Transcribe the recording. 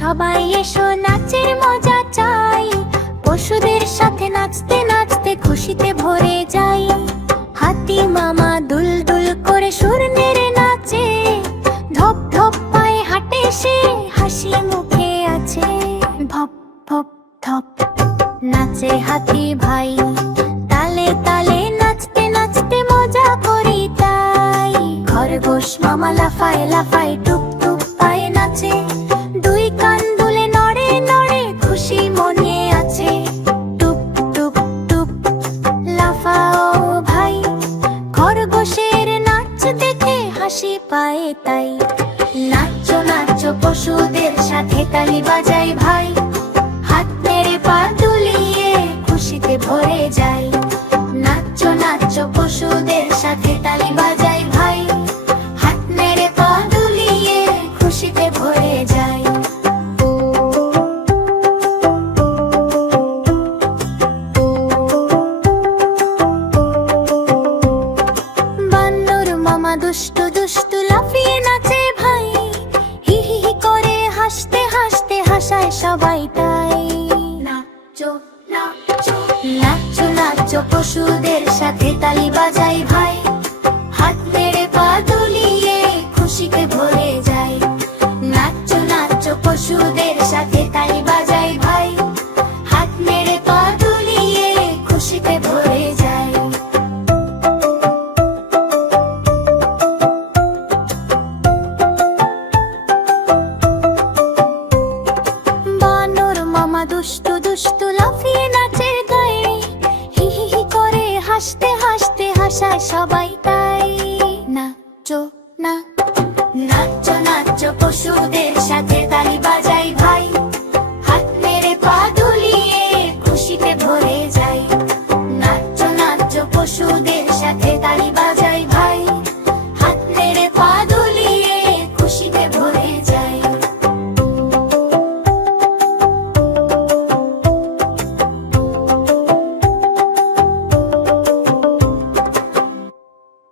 সবাই এসো নাচের মজা চাই, পশুদের সাথে নাচতে নাচতে খুশিতে ভরে যাই। হাতি মামা দুল দুল করে সুর নেড়ে নাচে, ধপ ধপ পায়ে হাঁটে সে, হাসি মুখে আছে। ভপ ভপ ধপ নাচে হাতি ভাই, তালে তালে নাচতে নাচতে মজা করি তাই। খরগোশ মামা লাফায় লাফায় টুপ টুপ পায়ে নাচে, দুই কান দুলে নড়ে নড়ে খুশি মনে আছে। টুপ টুপ টুপ লাফাও ভাই, খরগোশের নাচ দেখে হাসি পায় তাই। নাচো নাচো পশুদের সাথে তালি বাজাই ভাই, হাত নেড়ে পা দুলিয়ে খুশিতে ভরে যাই। নাচো নাচো পশুদের সাথে তালি বাজাই ভাই, হাত নেড়ে পা দুলিয়ে খুশিতে ভরে যাই। বানর মামা দুষ্টু দুষ্টু লাফিয়ে নাচে ভাই, হি হি হি করে হাসতে হাসতে হাসায় সবাই তাই। নাচো নাচো নাচো নাচো পশুদের সাথে তালি বাজাই